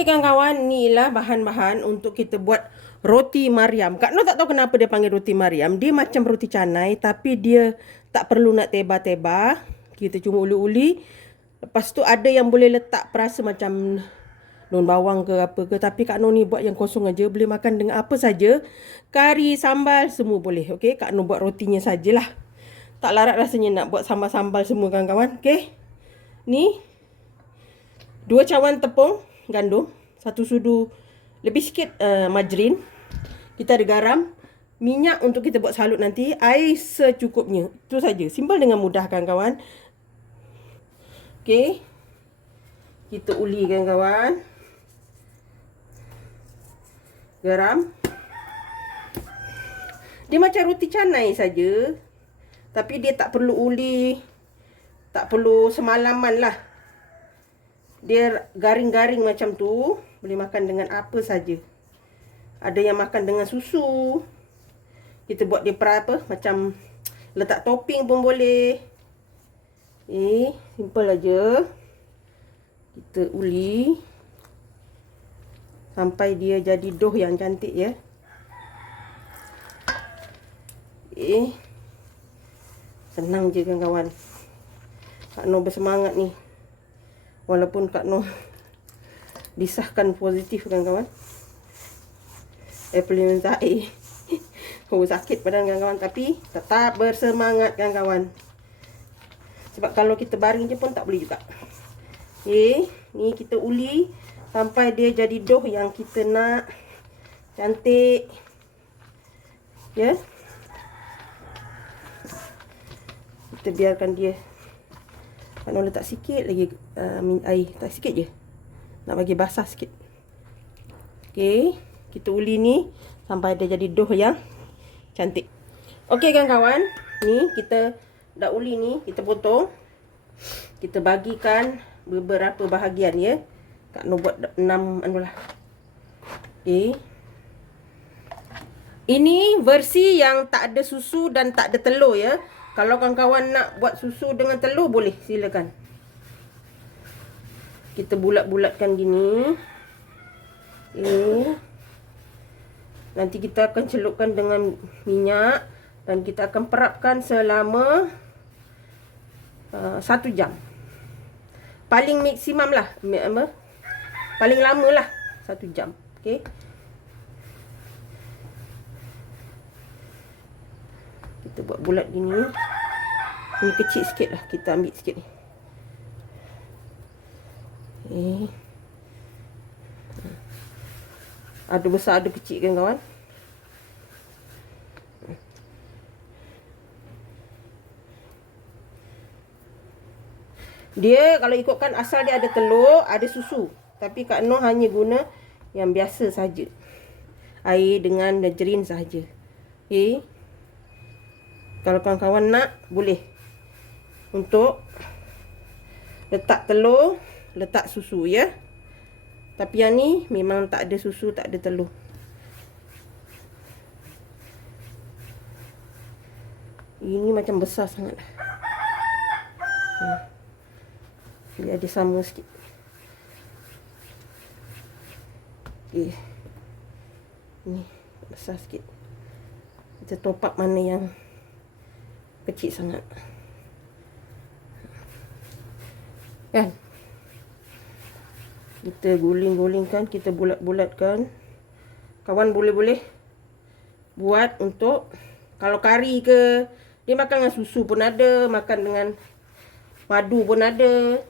Okey kawan-kawan, inilah bahan-bahan untuk kita buat roti Mariam. Kak Noh tak tahu kenapa dia panggil roti Mariam. Dia macam roti canai tapi dia tak perlu nak teba-teba. Kita cuma uli-uli. Lepas tu ada yang boleh letak perasa macam daun bawang ke apa ke. Tapi Kak Noh ni buat yang kosong aja. Boleh makan dengan apa saja. Kari, sambal, semua boleh. Okey, Kak Noh buat rotinya sajalah. Tak larat rasanya nak buat sambal-sambal semua kawan-kawan. Okey. Ni. Dua cawan tepung gandum, satu sudu lebih sikit uh, margarin. Kita ada garam, minyak untuk kita buat salut nanti, air secukupnya. Itu saja. Simple dengan mudah kawan-kawan. Okey. Kita uli kawan-kawan. Garam. Dia macam roti canai saja. Tapi dia tak perlu uli. Tak perlu semalaman lah dia garing-garing macam tu boleh makan dengan apa saja. Ada yang makan dengan susu. Kita buat dia pra apa macam letak topping pun boleh. Eh simple aja. Kita uli. Sampai dia jadi doh yang cantik ya. Eh senang je kawan-kawan. Kak Noh bersemangat ni walaupun Kak Noh disahkan positif kan kawan influenza A oh sakit badan kawan-kawan. Tapi tetap bersemangat kan kawan sebab kalau kita baring je pun tak boleh juga. Okey ni kita uli sampai dia jadi doh yang kita nak. Cantik. Ya? Kita biarkan dia Kak Noh letak sikit lagi uh, air. Tak sikit je. Nak bagi basah sikit. Okey. Kita uli ni sampai dia jadi doh yang cantik. Okey kan kawan. Ni kita dah uli ni. Kita potong. Kita bagikan beberapa bahagian ya. Kak Noh buat enam anu lah. Okey. Ini versi yang tak ada susu dan tak ada telur ya. Kalau kawan-kawan nak buat susu dengan telur boleh silakan. Kita bulat-bulatkan gini. Ini. Nanti kita akan celupkan dengan minyak dan kita akan perapkan selama uh, satu jam. Paling maksimum lah. Paling lama lah. Satu jam. Okay. Kita buat bulat gini ini kecil sikit lah. Kita ambil sikit ni. Eh. ada besar ada kecil kan kawan? Dia kalau ikutkan asal dia ada telur ada susu. Tapi Kak Noh hanya guna yang biasa saja. Air dengan jerin saja. Okey kalau kawan-kawan nak, boleh. Untuk letak telur, letak susu ya. Tapi yang ni memang tak ada susu, tak ada telur. Ini macam besar sangat. Hmm. Dia ada sama sikit. Okay. Ni besar sikit. Kita top up mana yang kecil sangat. Kan? Kita guling-gulingkan, kita bulat-bulatkan. Kawan boleh-boleh buat untuk kalau kari ke, dia makan dengan susu pun ada, makan dengan madu pun ada.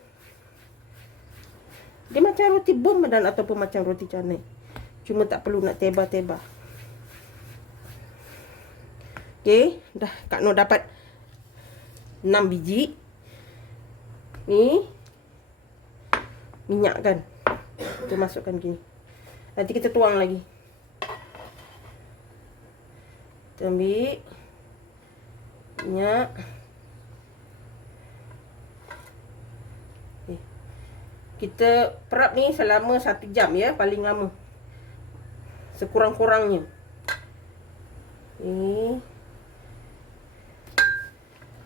Dia macam roti bom dan ataupun macam roti canai. Cuma tak perlu nak teba-teba. Okey, dah Kak Noh dapat 6 biji. Ni minyak kan? Kita masukkan gini. Nanti kita tuang lagi. Kita ambil minyak. Kita perap ni selama 1 jam ya paling lama. Sekurang-kurangnya. Ni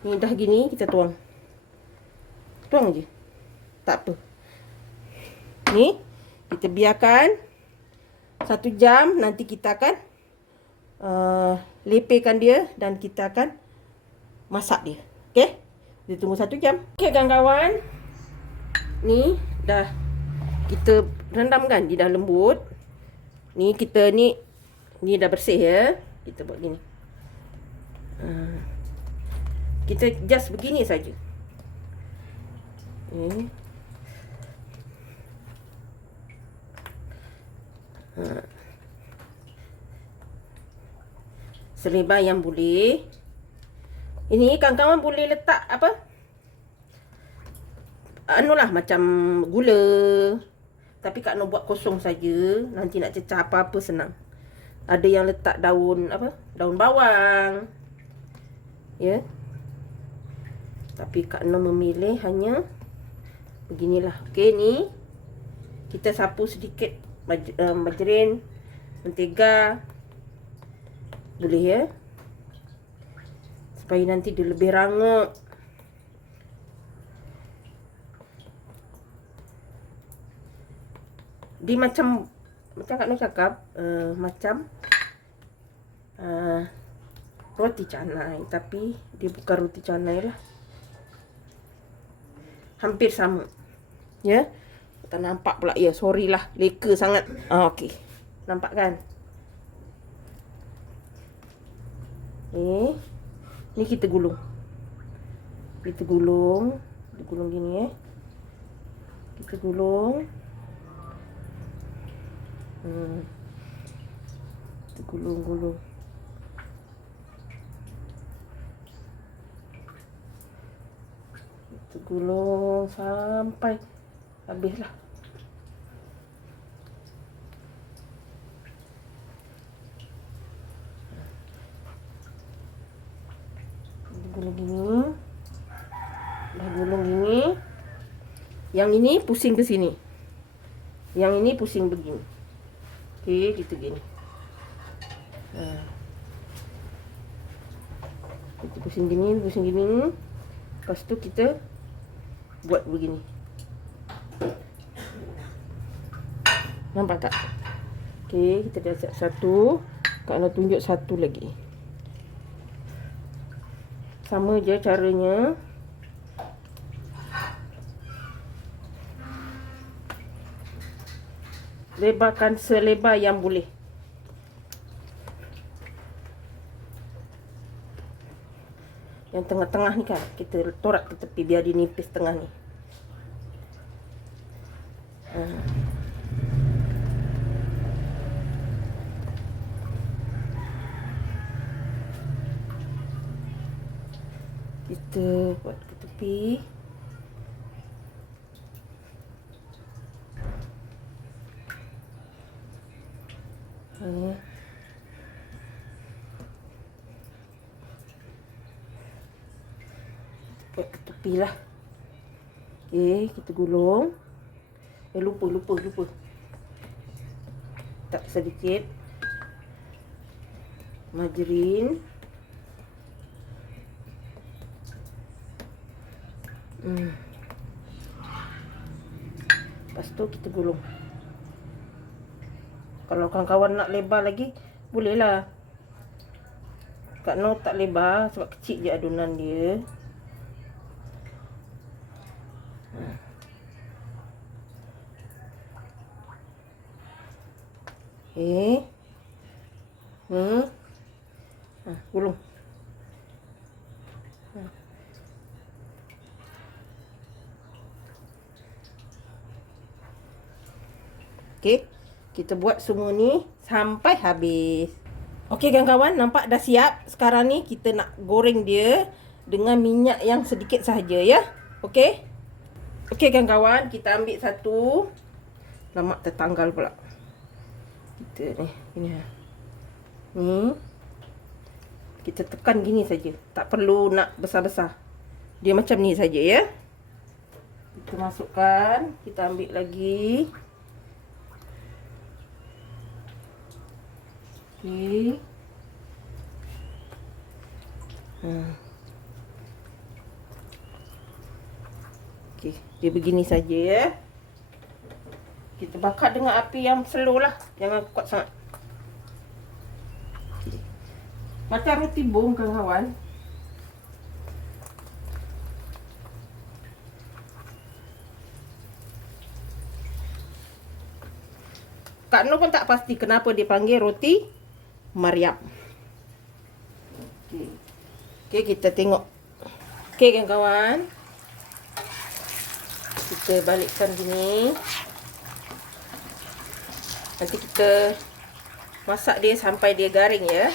Ni dah gini kita tuang. Tuang je. Tak apa. Ni Kita biarkan satu jam. Nanti kita akan uh, lepehkan dia dan kita akan masak dia. Okay? Kita tunggu satu jam. Okay kawan-kawan. Ni dah kita rendamkan. Dia dah lembut. Ni kita ni ni dah bersih ya. Kita buat gini. Kita just begini saja. Ni. Ha. Selebar yang boleh. Ini kawan-kawan boleh letak apa? Anulah macam gula. Tapi Kak Noh buat kosong saja. Nanti nak cecah apa-apa senang. Ada yang letak daun apa? Daun bawang. Ya. Tapi Kak Noh memilih hanya beginilah. Okey ni. Kita sapu sedikit uh, margarin, mentega. Boleh ya. Supaya nanti dia lebih rangup. Dia macam macam Kak Nur cakap, uh, macam uh, roti canai. Tapi dia bukan roti canai lah. Hampir sama. Ya. Yeah? Tak nampak pula. Ya, sorry lah. Leka sangat. Ah, okey. Nampak kan? Ni. Ni kita gulung. Kita gulung. Kita gulung gini eh. Kita gulung. Hmm. Kita gulung-gulung. Gulung sampai habislah. Gulung gini dah gulung gini yang ini pusing ke sini? Yang ini pusing begini. Okey gitu gini. Ha. kita pusing gini pusing gini. Lepas tu kita buat begini Nampak tak? Okey, kita dah siap satu. Kak nak tunjuk satu lagi. Sama je caranya. Lebarkan selebar yang boleh. Yang tengah-tengah ni kan, kita torak ke tepi biar dia nipis tengah ni. Hmm. kita buat ke tepi buat ke tepi lah ok kita gulung eh lupa lupa lupa tak sedikit margarin Hmm. Lepas tu kita gulung. Kalau kawan-kawan nak lebar lagi, bolehlah. Kak Noh tak lebar sebab kecil je adunan dia. Eh. Hmm. Ha, gulung. Okey. Kita buat semua ni sampai habis. Okey kawan-kawan, nampak dah siap. Sekarang ni kita nak goreng dia dengan minyak yang sedikit sahaja ya. Okey. Okey kawan-kawan, kita ambil satu. Lemak tertanggal pula. Kita ni, ini. Ni. Kita tekan gini saja. Tak perlu nak besar-besar. Dia macam ni saja ya. Kita masukkan, kita ambil lagi. Okey. Hmm. Okey, dia begini saja ya. Kita bakar dengan api yang slow lah. Jangan kuat sangat. Macam roti bom kawan-kawan. Kak Nur pun tak pasti kenapa dia panggil roti Mariam. Okey. Okey, kita tengok. Okey kawan-kawan. Kita balikkan gini. Nanti kita masak dia sampai dia garing ya.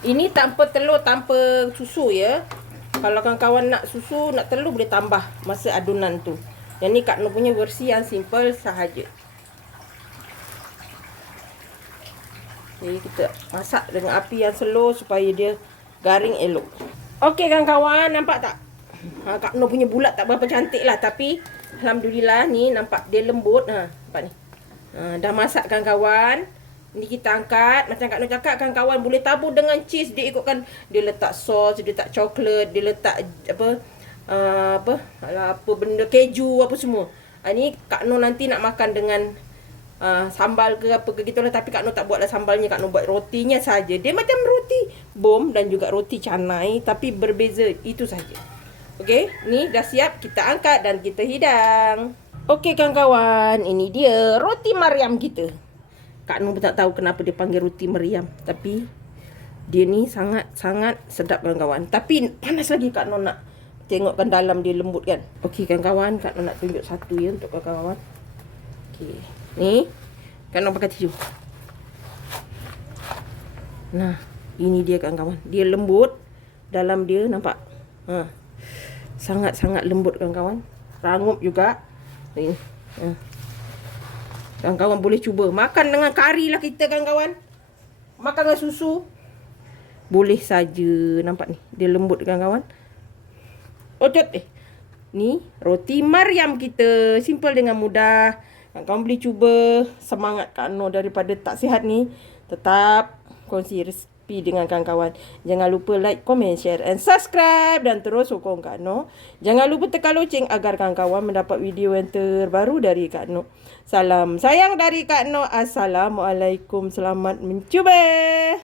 Ini tanpa telur, tanpa susu ya. Kalau kawan-kawan nak susu, nak telur boleh tambah masa adunan tu. Yang ni Kak Nur punya versi yang simple sahaja. Jadi kita masak dengan api yang slow supaya dia garing elok. Okey kawan-kawan, nampak tak? Ha, Kak Nur punya bulat tak berapa cantik lah. Tapi Alhamdulillah ni nampak dia lembut. Ha, nampak ni. Ha, dah masak kawan-kawan. Ni kita angkat Macam Kak Nur cakap kan kawan Boleh tabur dengan cheese Dia ikutkan Dia letak sos Dia letak coklat Dia letak Apa uh, Apa Apa benda Keju Apa semua uh, Ni Kak Nur nanti nak makan dengan uh, Sambal ke apa ke gitu lah Tapi Kak Nur tak buatlah sambalnya Kak Nur buat rotinya saja. Dia macam roti Bom Dan juga roti canai Tapi berbeza Itu saja. Okay Ni dah siap Kita angkat Dan kita hidang Okay kawan-kawan Ini dia Roti Mariam kita Kak Nur tak tahu kenapa dia panggil roti meriam. Tapi dia ni sangat-sangat sedap kawan-kawan. Tapi panas lagi Kak Nur nak tengokkan dalam dia lembut kan. Okey kawan-kawan, Kak Nur nak tunjuk satu ya untuk kawan-kawan. Okey. Ni Kak Nur pakai tisu. Nah, ini dia kawan-kawan. Dia lembut dalam dia nampak. Ha. Sangat-sangat lembut kawan-kawan. Rangup juga. Ini. Ha. Kawan-kawan boleh cuba. Makan dengan kari lah kita kawan-kawan. Makan dengan susu. Boleh saja. Nampak ni. Dia lembut kawan-kawan. Ocot eh. Ni roti Mariam kita. Simple dengan mudah. Kawan-kawan boleh cuba. Semangat Kak Noh daripada tak sihat ni. Tetap kongsi happy dengan kawan-kawan. Jangan lupa like, comment, share and subscribe dan terus sokong Kak Noh. Jangan lupa tekan loceng agar kawan-kawan mendapat video yang terbaru dari Kak Noh. Salam sayang dari Kak Noh. Assalamualaikum. Selamat mencuba.